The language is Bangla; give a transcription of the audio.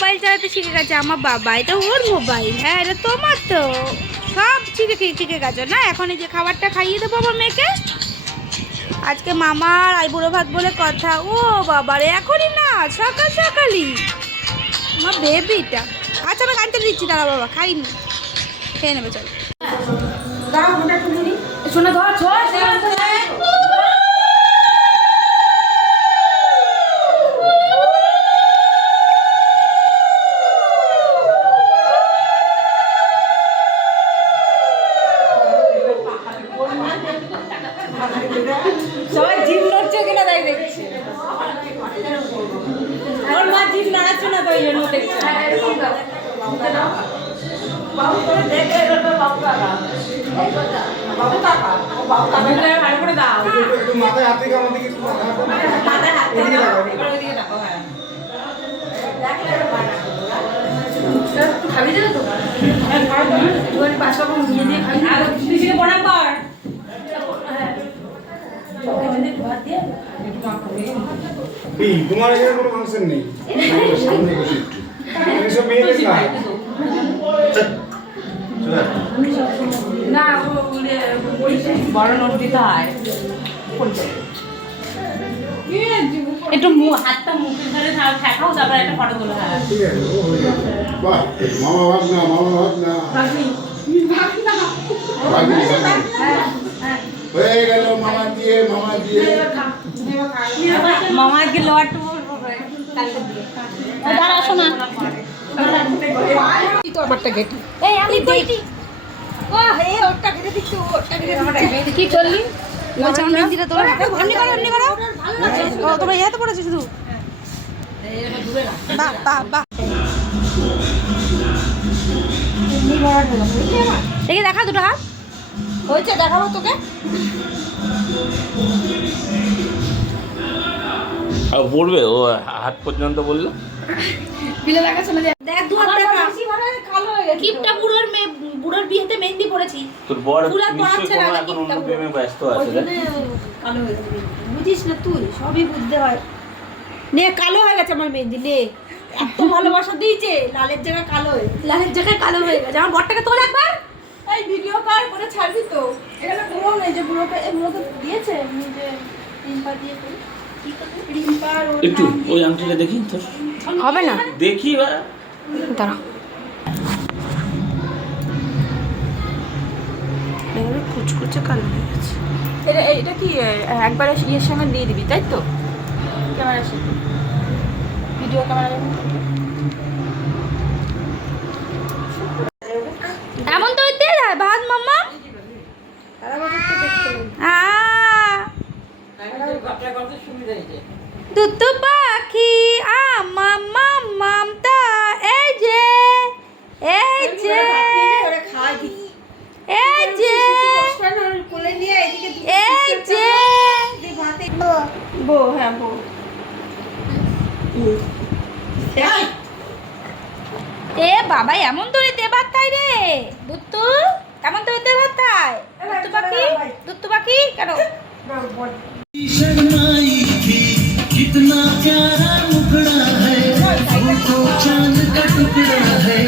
মোবাইল চালাতে শিখে গেছে আমার বাবা এটা ওর মোবাইল। হ্যাঁ এটা তোমার তো। সব শিখে শিখে গেছো, না? এখন এই যে খাবারটা খাইয়ে দেবো আমার মেয়েকে। আজকে মামার আই বুড়ো ভাত বলে কথা। ও বাবারে এখনই না? সকাল সকালই। আমার বেবিটা আচ্ছা আমি গাড়িতে দিচ্ছি দাঁড়া বাবা, খাইনি। খেয়ে নেবে, চলো। ধর। সবাই জিম নড়ছে কিনা তাই দেখছে। ওর মা জিম নাড়াচ্ছে না তো ওই জন্য দেখছে। মাথায় হাত থেকে আমাদের মাথায় হাত দাও। এদিকে লাগাও, এদিকে। এবার ওইদিকে দেখো হ্যাঁ। আর পিছনে প্রণাম কর এই, তোমার এখানে কোনো ফাংশন নেই? সামনে বসে একটু। এসব মেয়েদের কাজ না বড় নোট দিতে হয়। একটু মুখ হাতটা মুখের ধরে তারপর একটা ফটো তোলো হ্যাঁ ঠিক আছে হয়ে বাহ মামা ভাগ না মামা ভাগ না ভাগ্নি, ভাগ্নি। হয়ে গেল। দিয়ে মামা দিয়ে। মামা আজকে লোয়ারটা বলব কালকে দিয়ে। দাঁড়া আসো না এই আমি কইটি ও হে ওটা কেটে দিচ্ছি ওটা কেটে দিচ্ছি। কি করলি বলছি আমার মেহেন্দিটা তোলা। এমনি করো এমনি করো। ও তোমরা ইহাতে পড়েছো শুধু? বাহ বাহ বাহ দেখি দেখা দুটো হাত। হয়েছে দেখাবো তোকে। আর পড়বে? ও হাত পর্যন্ত বলল? দেখ দু হাত দেখা। কিপটা বুড়োর মেয়ে বুড়োর বিয়েতে মেহেন্দি পড়েছি তোর বর নিশ্চয়ই কোনো এখন অন্য প্রেমে ব্যস্ত আছে কালো হয়ে গেছে। বুঝিস না তুই সবই বুঝতে হয়। নে কালো হয়ে গেছে আমার মেহেন্দি নে। এত ভালোবাসা দিয়েছে লালের জায়গায় কালো হয়ে লালের জায়গায় কালো হয়ে গেছে। আমার বরটাকে তোল একবার। ভিডিও কল করে ছাড়বি তো? এখানে পুরো নেই যে পুরোটা এর মধ্যে দিয়েছে যে রিম্পা দিয়ে করি একটু ওই আংটিটা দেখি তোর হবে না। দেখি দাঁড়া। কুচকুচে কালো হয়ে গেছে। এটা এটা কি একবার ইয়ের সঙ্গে দিয়ে দিবি তাই তো? ক্যামেরা ভিডিও ক্যামেরা যখন করবি। এমন তো দিয়ে যায় ভাত মাম্মা আহ দুতু পাখি আমাম মাম তা এই যে এই যে এই যে এই যে বউ হ্যাঁ বউ। এ বাবা এমন তোরে দে ভাত তাই রে। দুত্তু কেমন তোরে দে ভাত তাই দুত্তু পাখি? দুত্তু পাখি? কেন? कितना प्यारा मुखड़ा है वो तो चांद का टुकड़ा है।